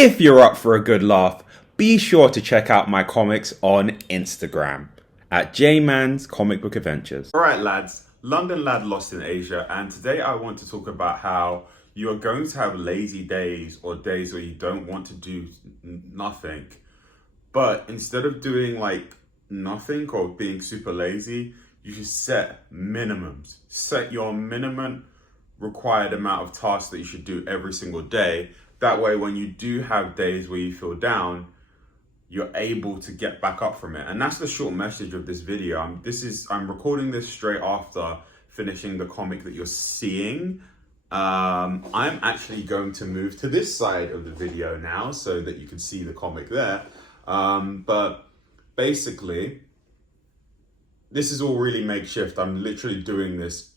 If you're up for a good laugh, be sure to check out my comics on Instagram at JMan's Comic Book Adventures. Alright lads, London lad lost in Asia, and today I want to talk about how you are going to have lazy days or days where you don't want to do nothing. But instead of doing like nothing or being super lazy, you should set minimums. Set your minimum required amount of tasks that you should do every single day. That way, when you do have days where you feel down, you're able to get back up from it. And that's the short message of this video. I'm recording this straight after finishing the comic that you're seeing. I'm actually going to move to this side of the video now so that you can see the comic there. But basically, this is all really makeshift. I'm literally doing this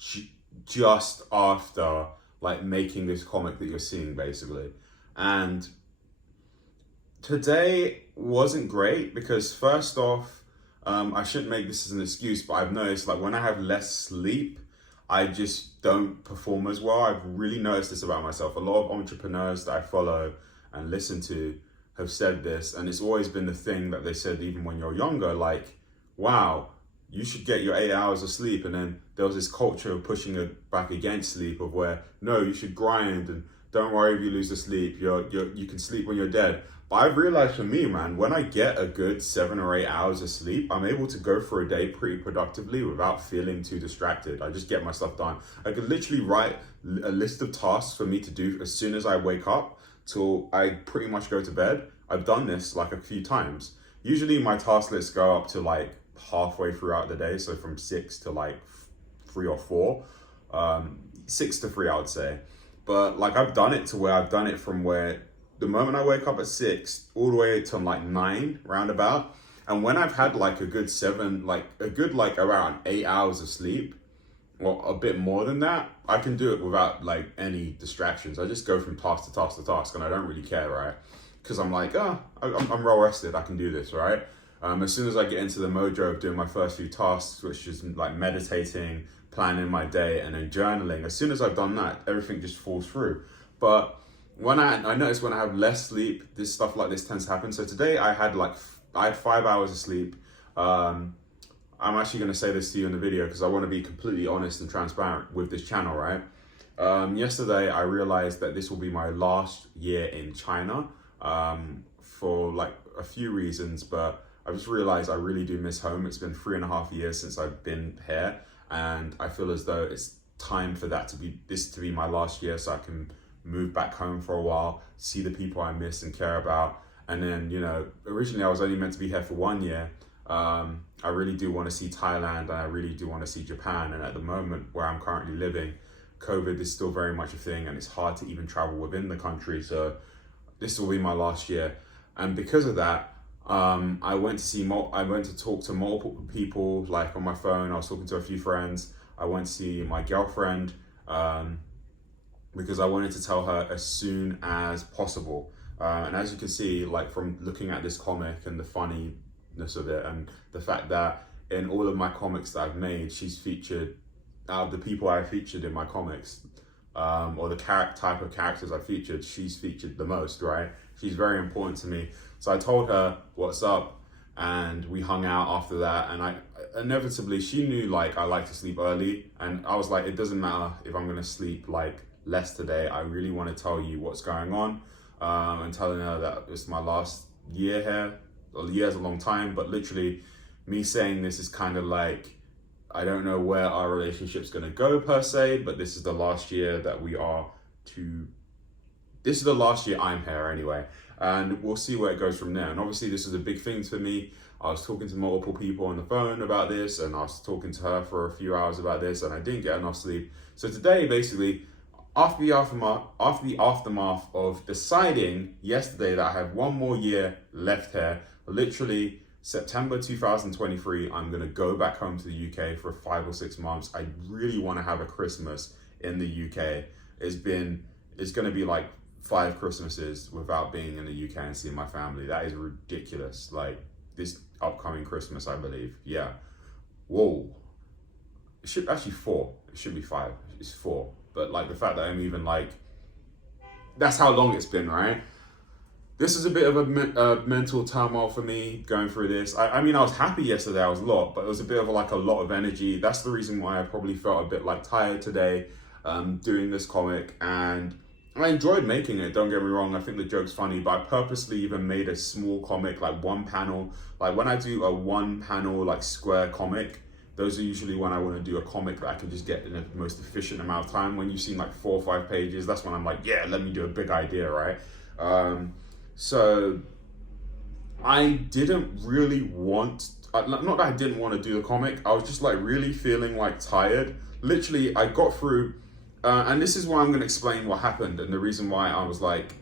just after like making this comic that you're seeing basically. And today wasn't great because first off, I shouldn't make this as an excuse, but I've noticed like when I have less sleep, I just don't perform as well. I've really noticed this about myself. A lot of entrepreneurs that I follow and listen to have said this, and it's always been the thing that they said even when you're younger, like, wow, you should get your 8 hours of sleep. And then there was this culture of pushing it back against sleep of where, no, you should grind and don't worry if you lose the sleep. You can sleep when you're dead. But I've realized for me, man, when I get a good 7 or 8 hours of sleep, I'm able to go for a day pretty productively without feeling too distracted. I just get my stuff done. I could literally write a list of tasks for me to do as soon as I wake up till I pretty much go to bed. I've done this like a few times. Usually my task lists go up to like halfway throughout the day. So from 6 to like 3 or 4, 6 to 3, I would say. But like I've done it to where I've done it from where the moment I wake up at 6 all the way to like 9 roundabout. And when I've had like a good 7, like a good like around 8 hours of sleep, or a bit more than that, I can do it without like any distractions. I just go from task to task to task and I don't really care, right? Because I'm like, I'm well rested, I can do this, right? As soon as I get into the mojo of doing my first few tasks, which is like meditating, planning my day, and then journaling, as soon as I've done that, everything just falls through. But when I notice when I have less sleep, this stuff like this tends to happen. So today I had 5 hours of sleep. I'm actually going to say this to you in the video because I want to be completely honest and transparent with this channel, right? Yesterday I realized that this will be my last year in China for like a few reasons, but I just realized I really do miss home. It's been 3.5 years since I've been here, and I feel as though it's time for this to be my last year so I can move back home for a while, see the people I miss and care about. And then, originally I was only meant to be here for 1 year. I really do want to see Thailand and I really do want to see Japan. And at the moment where I'm currently living, COVID is still very much a thing and it's hard to even travel within the country. So this will be my last year. And because of that, I went to talk to multiple people, like on my phone. I was talking to a few friends. I went to see my girlfriend, because I wanted to tell her as soon as possible. And as you can see, like from looking at this comic and the funniness of it, and the fact that in all of my comics that I've made, she's featured, out of the people I featured in my comics, or the type of characters I featured, she's featured the most, right? She's very important to me. So I told her what's up and we hung out after that. And inevitably, she knew like I like to sleep early. And I was like, it doesn't matter if I'm going to sleep like less today. I really want to tell you what's going on. And telling her that it's my last year here. Well, a year's a long time, but literally me saying this is kind of like, I don't know where our relationship's going to go per se, but this is the last year that this is the last year I'm here anyway. And we'll see where it goes from there. And obviously this is a big thing for me. I was talking to multiple people on the phone about this, and I was talking to her for a few hours about this, and I didn't get enough sleep. So today, basically, after the aftermath of deciding yesterday that I have 1 more year left here, literally September 2023, I'm gonna go back home to the UK for 5 or 6 months. I really want to have a Christmas in the UK. It's gonna be like 5 Christmases without being in the UK and seeing my family. That is ridiculous. Like this upcoming Christmas, I believe. Yeah. Whoa. It should actually 4. It should be 5. It's 4. But like the fact that I'm even like, that's how long it's been, right? this is a bit of a mental turmoil for me going through this. I mean, I was happy yesterday, I was a lot, but it was a bit of like a lot of energy. That's the reason why I probably felt a bit like tired today doing this comic. And I enjoyed making it, don't get me wrong. I think the joke's funny, but I purposely even made a small comic, like one panel. Like when I do a one panel, like square comic, those are usually when I want to do a comic that I can just get in the most efficient amount of time. When you've seen like 4 or 5 pages, that's when I'm like, yeah, let me do a big idea, right? So I didn't really want, not that I didn't want to do the comic, I was just like really feeling like tired. Literally, I got through, and this is why I'm going to explain what happened and the reason why I was like,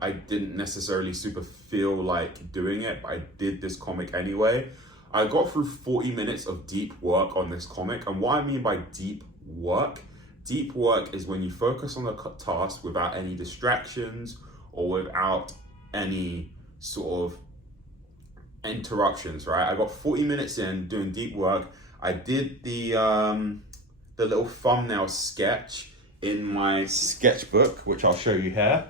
I didn't necessarily super feel like doing it, but I did this comic anyway. I got through 40 minutes of deep work on this comic. And what I mean by deep work is when you focus on the task without any distractions or without any sort of interruptions, right? I got 40 minutes in doing deep work. I did the little thumbnail sketch in my sketchbook, which I'll show you here.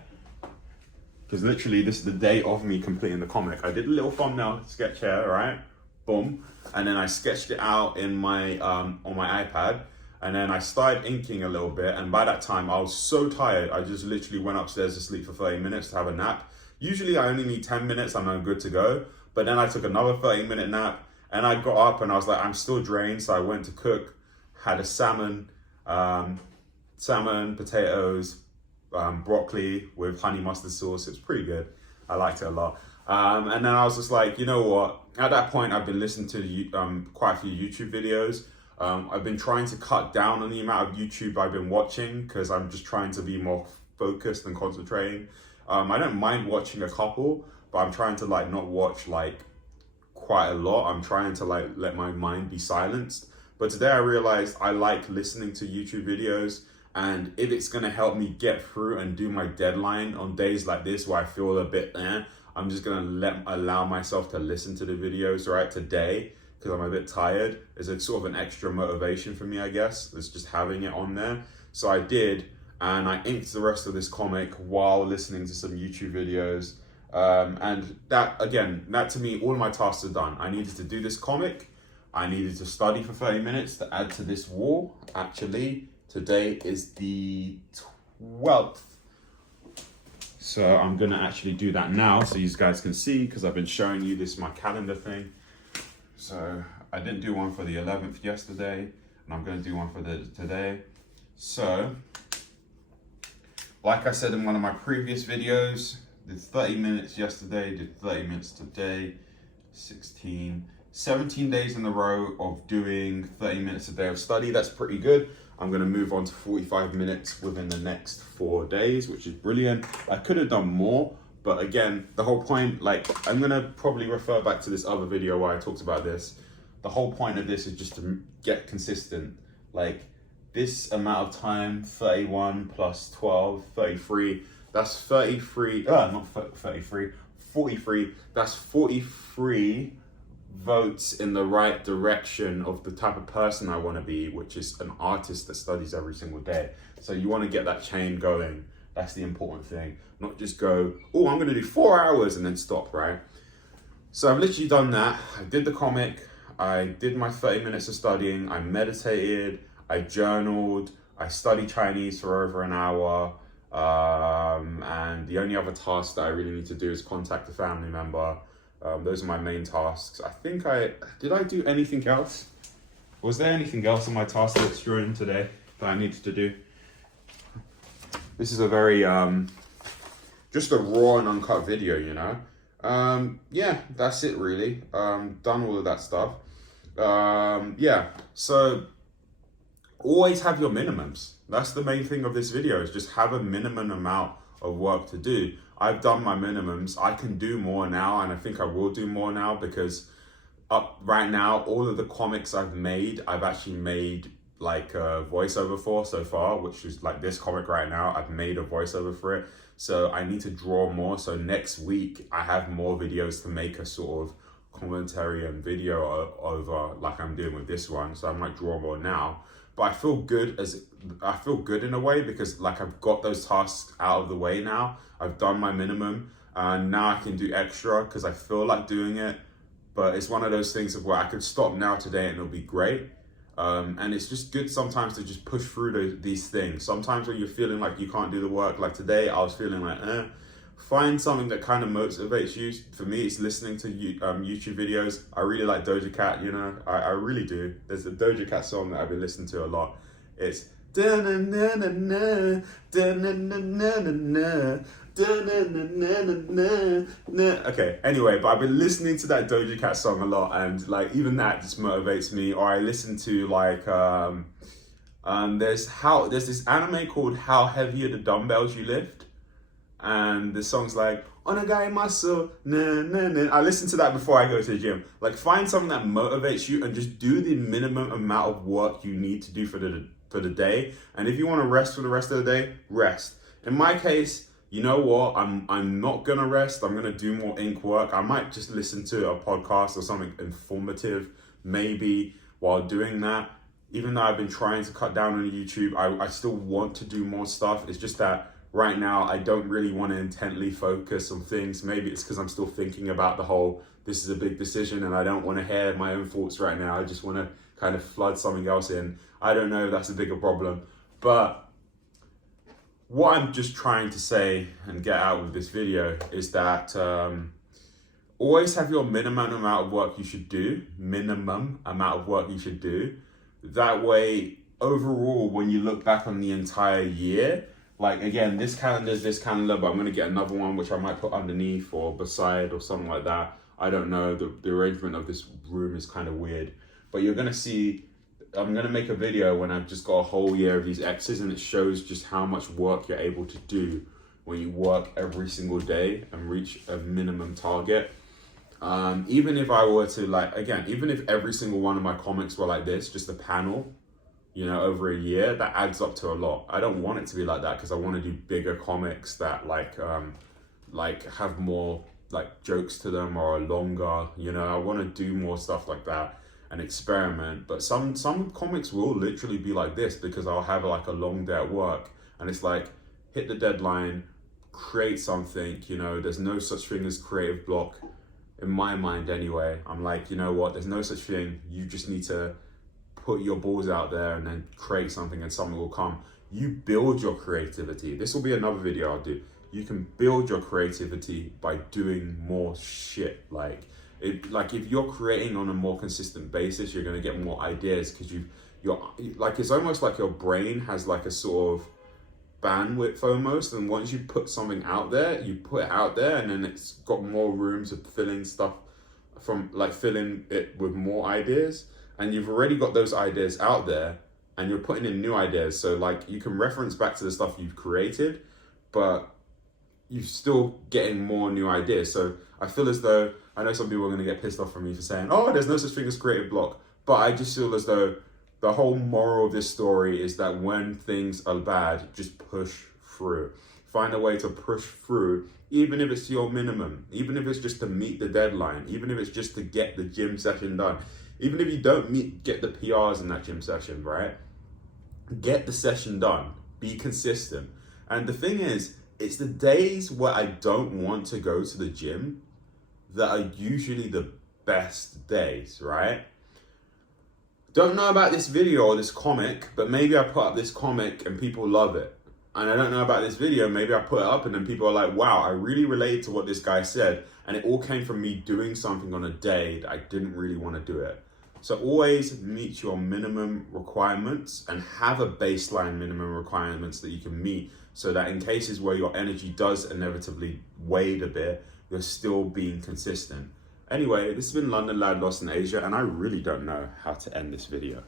Because literally this is the day of me completing the comic. I did a little thumbnail sketch here, right? Boom. And then I sketched it out in my on my iPad. And then I started inking a little bit. And by that time, I was so tired. I just literally went upstairs to sleep for 30 minutes to have a nap. Usually I only need 10 minutes and I'm good to go. But then I took another 30-minute nap. And I got up and I was like, I'm still drained. So I went to cook, had a salmon, potatoes, broccoli with honey mustard sauce. It was pretty good. I liked it a lot. And then I was just like, you know what? At that point, I've been listening to quite a few YouTube videos. I've been trying to cut down on the amount of YouTube I've been watching because I'm just trying to be more focused and concentrating. I don't mind watching a couple, but I'm trying to like not watch like quite a lot. I'm trying to like let my mind be silenced. But today I realized I like listening to YouTube videos, and if it's gonna help me get through and do my deadline on days like this where I feel a bit I'm just gonna allow myself to listen to the videos right today because I'm a bit tired. It's a sort of an extra motivation for me, I guess. It's just having it on there. So I did, and I inked the rest of this comic while listening to some YouTube videos. And that to me, all of my tasks are done. I needed to do this comic. I needed to study for 30 minutes to add to this wall. Actually, today is the 12th. So I'm gonna actually do that now so you guys can see, because I've been showing you this, my calendar thing. So I didn't do one for the 11th yesterday, and I'm gonna do one for today. So, like I said in one of my previous videos, did 30 minutes yesterday, did 30 minutes today, 17 days in a row of doing 30 minutes a day of study. That's pretty good. I'm gonna move on to 45 minutes within the next 4 days, which is brilliant. I could have done more, but again, the whole point, like, I'm gonna probably refer back to this other video where I talked about this. The whole point of this is just to get consistent. Like, this amount of time, 31 plus 12, 33, that's 33, not 33, 43, that's 43 votes in the right direction of the type of person I want to be, which is an artist that studies every single day. So you want to get that chain going. That's the important thing. Not just go, oh, I'm going to do 4 hours and then stop, right? So I've literally done that. I did the comic. I did my 30 minutes of studying. I meditated. I journaled. I studied Chinese for over an hour. And the only other task that I really need to do is contact a family member. Those are my main tasks. I think did I do anything else? Was there anything else on my task list during today that I needed to do? This is a very, just a raw and uncut video, you know? Yeah, that's it really. Done all of that stuff. Yeah, so always have your minimums. That's the main thing of this video, is just have a minimum amount of work to do. I've done my minimums. I can do more now, and I think I will do more now, because right now, all of the comics I've actually made like a voiceover for so far, which is like this comic right now. I've made a voiceover for it. So I need to draw more. So next week, I have more videos to make a sort of commentary and video over, like I'm doing with this one. So I might draw more now. But I feel good in a way, because like I've got those tasks out of the way now. I've done my minimum. and now I can do extra because I feel like doing it. But it's one of those things of where I could stop now today and it'll be great. And it's just good sometimes to just push through these things. Sometimes when you're feeling like you can't do the work, like today I was feeling like, find something that kind of motivates you. For me, it's listening to YouTube videos. I really like Doja Cat, you know, I really do. There's a Doja Cat song that I've been listening to a lot. It's da-na-na-na-na, da-na-na-na-na-na, okay, anyway, but I've been listening to that Doja Cat song a lot, and like even that just motivates me. Or I listen to like there's this anime called How Heavy Are the Dumbbells You Lift, and the song's like Onagai Muscle, na na na. I listen to that before I go to the gym. Like, find something that motivates you and just do the minimum amount of work you need to do for the day. And if you want to rest for the rest of the day, rest. In my case, you know what? I'm not gonna rest. I'm gonna do more ink work. I might just listen to a podcast or something informative, maybe while doing that. Even though I've been trying to cut down on YouTube, I still want to do more stuff. It's just that right now I don't really want to intently focus on things. Maybe it's because I'm still thinking about the whole, this is a big decision and I don't want to hear my own thoughts right now. I just want to kind of flood something else in. I don't know if that's a bigger problem, but what I'm just trying to say and get out with this video is that always have your minimum amount of work you should do. That way, overall, when you look back on the entire year, like again, this calendar is this calendar, but I'm going to get another one which I might put underneath or beside or something like that. I don't know. The arrangement of this room is kind of weird, but you're going to see. I'm going to make a video when I've just got a whole year of these X's, and it shows just how much work you're able to do when you work every single day and reach a minimum target. Even if I were to even if every single one of my comics were like this, just a panel, you know, over a year, that adds up to a lot. I don't want it to be like that because I want to do bigger comics that have more like jokes to them or are longer, you know. I want to do more stuff like that and experiment. But some comics will literally be like this because I'll have like a long day at work and it's like, hit the deadline, create something, you know. There's no such thing as creative block in my mind anyway. I'm like, you know what, there's no such thing. You just need to put your balls out there and then create something and something will come. You build your creativity. This will be another video I'll do. You can build your creativity by doing more shit. If you're creating on a more consistent basis, you're going to get more ideas because it's almost like your brain has like a sort of bandwidth almost, and once you put something out there, you put it out there and then it's got more room to fill in stuff filling it with more ideas, and you've already got those ideas out there and you're putting in new ideas, so like you can reference back to the stuff you've created, but you're still getting more new ideas. So I feel as though, I know some people are going to get pissed off from me for saying, oh, there's no such thing as creative block. But I just feel as though the whole moral of this story is that when things are bad, just push through. Find a way to push through, even if it's your minimum, even if it's just to meet the deadline, even if it's just to get the gym session done, even if you don't get the PRs in that gym session, right? Get the session done. Be consistent. And the thing is, it's the days where I don't want to go to the gym that are usually the best days, right? Don't know about this video or this comic, but maybe I put up this comic and people love it. And I don't know about this video, maybe I put it up and then people are like, wow, I really relate to what this guy said. And it all came from me doing something on a day that I didn't really want to do it. So always meet your minimum requirements and have a baseline minimum requirements that you can meet, so that in cases where your energy does inevitably wane a bit, you're still being consistent. Anyway, this has been London Lad Lost in Asia, and I really don't know how to end this video.